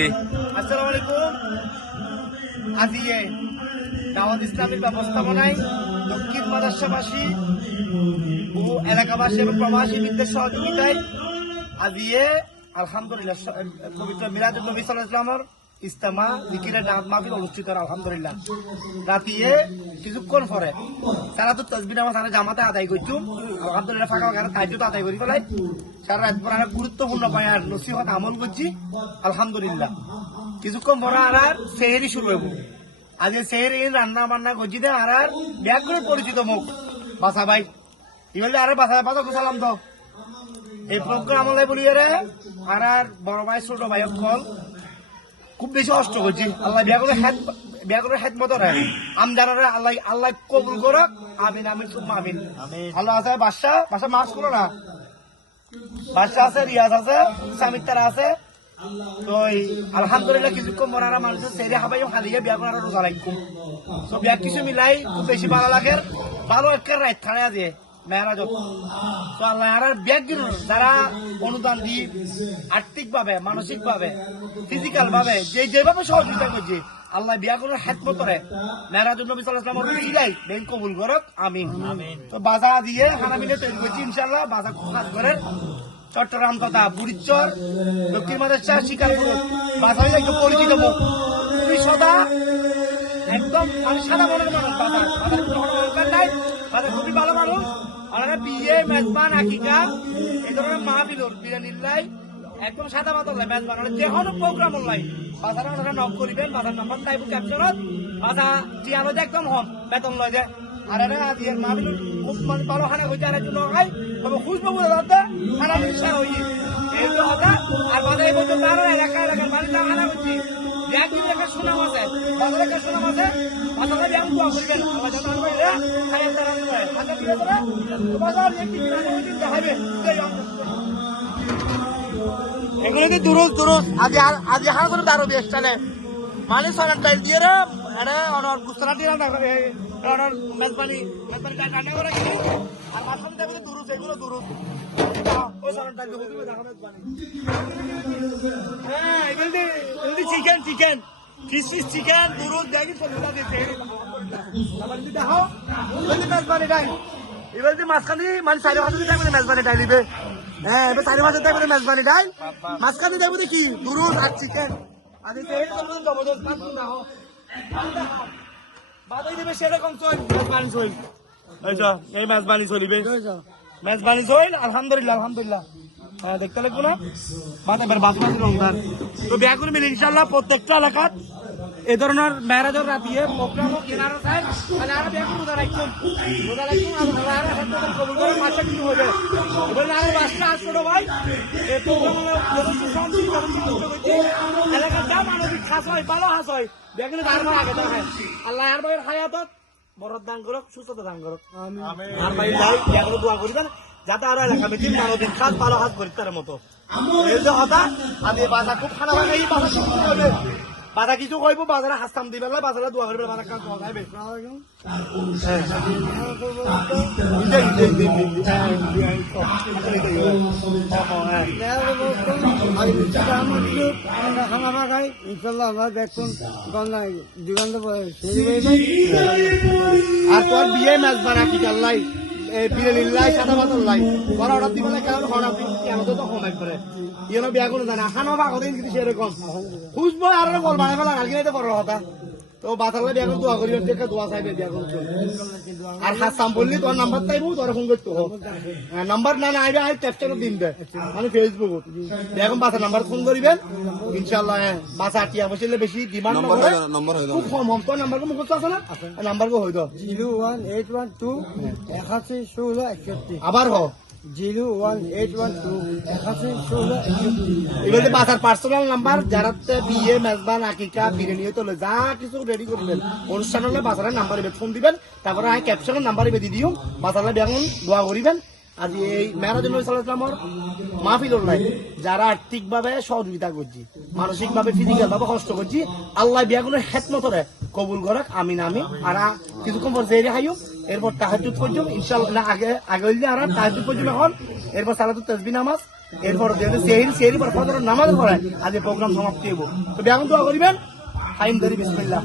আসসালামু আলাইকুম। আজিয়ে দাওয়াত ইসলামের ব্যবস্থাপনায় দক্ষিণ মাদ্রাসাবাসী ও এলাকাবাসী এবং প্রবাসীদের সহযোগিতায় আজিয়ে আলহামদুলিল্লাহ পবিত্র মিলাদুন নবী সাল্লাল্লাহু আলাইহি ওয়াসাল্লামের ইস্তেমা জিকিরের নামাজ মাহফিল অনুষ্ঠিত হয় আলহামদুলিল্লাহ। রাতিয়ে কিছুক্ষণ পরে সালাতুত তাসবিহ নামাজ আমরা জামাতে আদায় করছুম আলহামদুলিল্লাহ। ফাঁকা ফাঁকা তাহাজ্জুদ আদায় করি ফেলাই সারা রাত পর আমরা গুরুত্বপূর্ণ বয়ান নসিহত আমল করছি আলহামদুলিল্লাহ। কিছুক্ষণ পরে আর সেহেরি শুরু হইব। আজকে সেহেরি রান্না বান্না করছি দে আর ব্যাগ করে পরিচিত মুখ বাসা ভাই ইবলে আর বাসা বাসা সালাম তো এই প্রোগ্রাম আমলে বলি আর বড় ভাই ছোট ভাই কল খুব বেশি কষ্ট করছি। আল্লাহ বিয়া করে হেদ মতো রে আমদানারা আল্লাহ আল্লাহ কবুল করক। আমিন আমিন সুম্মা আমিন। আল্লাহ আছে বাসা মাছ করো না, বাসা আছে, রিয়াজ আছে, সামিতারা আছে। তো আলহামদুলিল্লাহ কিছুক্ষণ মরারা মানুষের সেরে হাবাই খালিয়ে বিয়া করার রোজা রাখুম। তো বিয়া কিছু মিলাই খুব বেশি ভালো লাগে। ভালো একটা রাত থানে আছে মেয়েরাজত। তো আল্লাহ আর ব্যাগ যারা অনুদান দিয়ে আর্থিক ভাবে, মানসিক ভাবে, ফিজিক্যাল ভাবে যেভাবে সহযোগিতা করছে আল্লাহ বিয়া করার হেদ মতরে মেয়েরাজুল নবী সাল্লাল্লাহু আলাইহি ওয়াসাল্লাম সিলাই বেন কবুল করক আমিন। তো বাজা দিয়ে খানা মিলে তৈরি করছি ইনশাআল্লাহ। বাজা খুব কাজ করে চট্টগ্রাম তথা বুড়িচর দক্ষিণ মাদ্রাসা শিকারপুর বাজারে একটু পরিচিত মুখ। তুমি সদা একদম মানে সাদা মনের মানুষ। বাজার বাজার নাই, বাজার খুবই ভালো মানুষ। ওনারা বিয়ে মেজবান আকিকা এই ধরনের মাহফিল বিরানিল্লাই একদম সাদা মাতল মেজবান যে কোনো প্রোগ্রাম অনলাইন বাজারে ওনারা নক করিবেন। বাজার নাম্বার টাইপ ক্যাপচারত বাজার টিয়ানো একদম হম বেতন লয় যায়। আর এরা আজ এর মাহফিল খুব মানে ভালো খানা হইতে আর একটু নখাই তবে খুশবো বলে দাদা খানা মিশা হই এই তো কথা। আর বাজারে বলতে তারও এলাকা এলাকার মানুষ খানা হচ্ছি ব্যাগ দিলে একটা সুনাম আছে, বাজারে একটা সুনাম আছে। বাজারে ব্যাগ দোয়া করবেন আমার যত আনবে খাইয়ে তারা আচ্ছা ঠিক আছে না বাজার একটি দিন দেখাবে এগুলো কি দুরুস আজ হার করে দাঁড়ো বেশ চলে মানে সরান টাইল দিয়ে রে আরে অনর গুস্তরা দিয়ে অনর মেজবানি টাকা করে আর মাঝখানে যাবে দুরুস এগুলো দুরুস ওই সরান টাইল দিয়ে হবে দেখা মেজবানি। হ্যাঁ এগুলো চিকেন ফিশ চিকেন দুরুস দেখি সবটা দিতে আবার যদি দেখো ওই মেজবানি টাইল এবার যদি মাঝখানে মানে 4-5 টাকা মেজবানি টাইল দিবে। হ্যাঁ এবার 4-5 টাকা মেজবানি টাইল মাঝখানে যাবে কি দুরুস আর চিকেন আদি তেল তো জবরদস্ত কাজ না হো বাদাই দেবে সেরকম চল মেজবানি চল আচ্ছা এই মেজবানি চলিবে মেজবানি চল আলহামদুলিল্লাহ। হ্যাঁ দেখতে লাগবো না বাদে এবার বাসমাতি রমজান তো বিয়া করে মিলে ইনশাআল্লাহ প্রত্যেকটা এলাকাত এই ধরনের মেরাজের রাতিয়ে প্রোগ্রাম কেনারও চাই মানে আর বিয়া করে রোজা রাখুন আর কবুল করে মাসে কিছু হবে এবার আর বাসটা ছোট ভাই এই প্রোগ্রাম এলাকার যা মানবিক খাস হয় ভালো হাস হয় দেখলে তারপর আগে দেখেন আল্লাহ আর ভাইয়ের হায়াতত বরদ দান করক সুস্থতা দান করক আর ভাই বিয়া করে দোয়া করিবেন যাতে আরো এলাকা বেশি মানবিক খাস ভালো হাস করি তার মতো এই যে কথা আমি বাসা খুব খারাপ হয় এই বাসা শিখতে হবে বাধা কিছু কইব বাজারে হাসতাম দিবে না বাজারে দোয়া করবে বাজার কাজ করা যাবে আর তোর বিয়ে মাছ বানা কি চাল্লাই বিরিয়ানি সাদা মাতল লাই বড় অর্ডার দিবে না কারণ অর্ডার দিবে আমাদের তো কম একবারে ইয়েনো বিয়া করে জানে খানো ভাগো দিন কিন্তু সেরকম খুঁজবো আর বল বানাই ফেলা কালকে তো বড় কথা তো বাতালে বিয়া করে দোয়া করি একটা দোয়া চাইবে বিয়া করতে আর হাসাম বললি তোর নাম্বার চাইবো তোর ফোন করতে নাম্বার না আইবে আই টেক্সটারও দিন দে মানে ফেসবুক এখন বাসা নাম্বার ফোন করিবেন ইনশাআল্লাহ। বাসা আটিয়া বসলে বেশি ডিমান্ড নম্বর হয় খুব কম হম তো নাম্বার কো মুখস্থ আছে না নাম্বার কো হই দাও 01812 811661 আবার হ 01812 এগুলো বাসার পার্সোনাল নাম্বার যারা বিয়ে মেজবান আকিকা বিরিয়ানি তোলে যা কিছু রেডি করবেন অনুষ্ঠান হলে বাজারের নাম্বার ফোন দিবেন তারপরে আমি ক্যাপশনের নাম্বার দিয়ে দিও বাজারে বেগুন দোয়া করিবেন। আজ এই মেরাজুল নবী সাল্লাল্লাহু আলাইহি ওয়াসাল্লামের মাহফিল অনলাইন যারা আর্থিক ভাবে সহযোগিতা করছি মানসিক ভাবে ফিজিক্যাল ভাবে কষ্ট করছি আল্লাহ বিয়াগুলোর হেতমত করে কবুল করক আমিন আমিন। আর কিছুক্ষণ পর জেরে খাইও এরপর তাহাজ্জুদ পর্যন্ত ইনশাআল্লাহ আগে হইলে আর তাহাজ্জুদ পর্যন্ত এখন এরপর সালাতুত তাসবিহ নামাজ এরপর যেহেতু সেহরি পর ফজর নামাজ পড়ায় আজ প্রোগ্রাম সমাপ্তি হইব তো এখন দোয়া করিবেন হাইম ধরি বিসমিল্লাহ